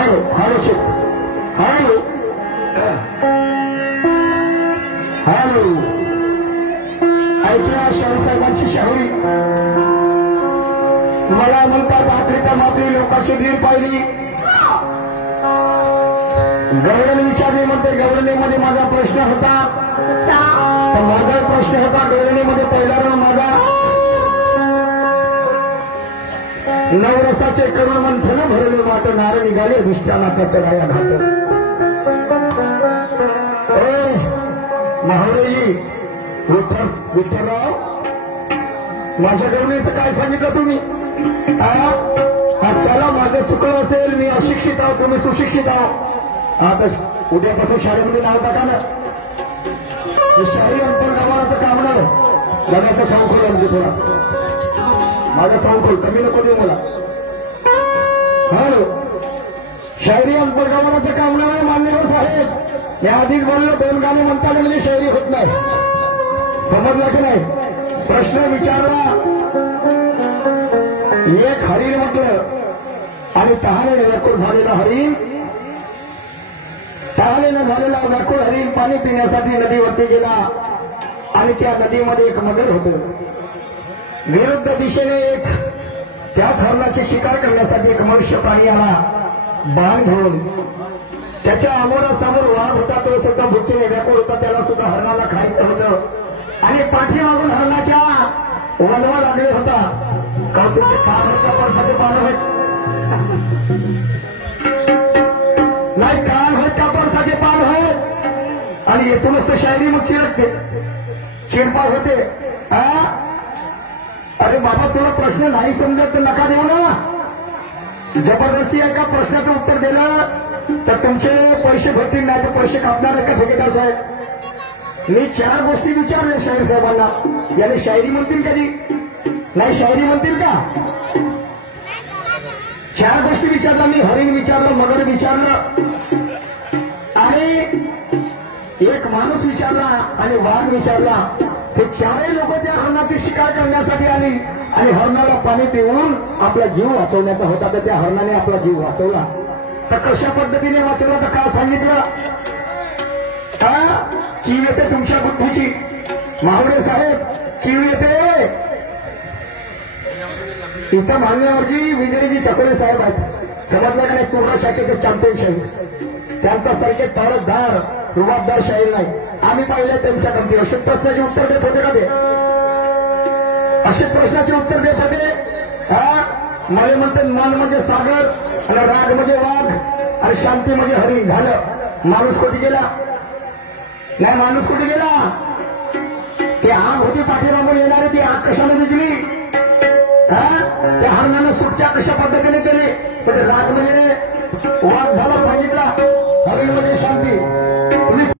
Hello hello चुप hello hello ऐकूया शाहू साहेबांची शाहरी. मला म्हणतात आफ्रिका मात्री लोकांची दीर पाहिली. गवळणी विचारली म्हणते गवळणीमध्ये माझा प्रश्न होता. तर माझा प्रश्न होता गवळणीमध्ये पहिला राव माझा नवरसाचे करुण मंथन भरले वाट नार निघाले दुष्टानाचा गाया घात. महावडेजी विठ्ठलराव माझ्या गवळणीचं काय सांगितलं तुम्ही? चला माझं चुकलं असेल मी अशिक्षित आहोत तुम्ही सुशिक्षित आहोत. आता उद्यापासून शाळेमध्ये नाव टाका ना. शाही अंतर्गावाचं काम नाही जगाचा संकुल आणते थोडा माझा संकुल कमी नको देऊ मला. हॅलो शायरी अंतर्गावाचं काम नाही मान्यवर साहेब. मी आधीच बोललो 2 गाणे म्हणता म्हणजे शायरी होत नाही. समजलं की नाही? प्रश्न विचारला एक हरिण म्हटलं आणि तहानेने व्याकुळ झालेला हरिण तहानेनं झालेला व्याकुळ हरिण पाणी पिण्यासाठी नदीवरती गेला आणि त्या नदीमध्ये एक मगर होतं. विरुद्ध दिशेने एक त्याच हरणाची शिकार करण्यासाठी एक मनुष्य प्राणी आला बाण घेऊन. त्याच्या अमोरासमोर वाघ होता तो सुद्धा भुकीने व्याकुळ होता. त्याला सुद्धा हरणाला खायचं होतं आणि पाठीमागून हरणाच्या वनवा लागले होता. कौतुक कामाच्या पडसाचे पान आहेत नाही कान होत का पडसाचे पान आहेत आणि येथूनच तर शायरी मग चिरकते चिरपार होते. अरे बाबा तुला प्रश्न नाही समजत तर नका देऊ ना. जबरदस्ती आहे का प्रश्नाचं उत्तर दिलं तर तुमचे पैसे भेटतील नाही तर पैसे कापणार आहे का ठेकेदार साहेब? मी 4 गोष्टी विचारल्या शाहीर साहेबांना. याने शायरी म्हणतील कधी नाही शायरी म्हणतील का? 4 गोष्टी विचारल्या मी. हरिण विचारलं मगर विचारलं आणि एक माणूस विचारला आणि वाघ विचारला. हे 4ही लोक त्या हरणाची शिकार करण्यासाठी आली आणि हरणाला पाणी पिऊन आपला जीव वाचवण्याचा होता. तर त्या हरणाने आपला जीव वाचवला. तर कशा पद्धतीने वाचवला तर काय सांगितलं? कीव येते तुमच्या बुद्धीची महावडे साहेब कीव येते. इथं मान्यवरजी विजयजी चकोले साहेब आहेत. समजलं का नाही? पूर्ण शाखेचे चॅम्पियन शाहीर त्यांचा सारखे तरसदार रुबाबदार शाहीर नाही. आम्ही पाहिले त्यांच्या कंपनी असे प्रश्नाचे उत्तर देत होते का ते? असे प्रश्नाचे उत्तर देत होते. मळे म्हणते मन म्हणजे सागर आणि राग म्हणजे वाघ आणि शांती म्हणजे हरिण. झालं. माणूस कुठे गेला? नाही माणूस कुठे गेला? ती आग होती पाठीमागून येणारी ती आग कशाने निघली? त्या हरणानं सुटक्या कशा पद्धतीने केली? पण राग म्हणजे वाघ झाला सांगितलं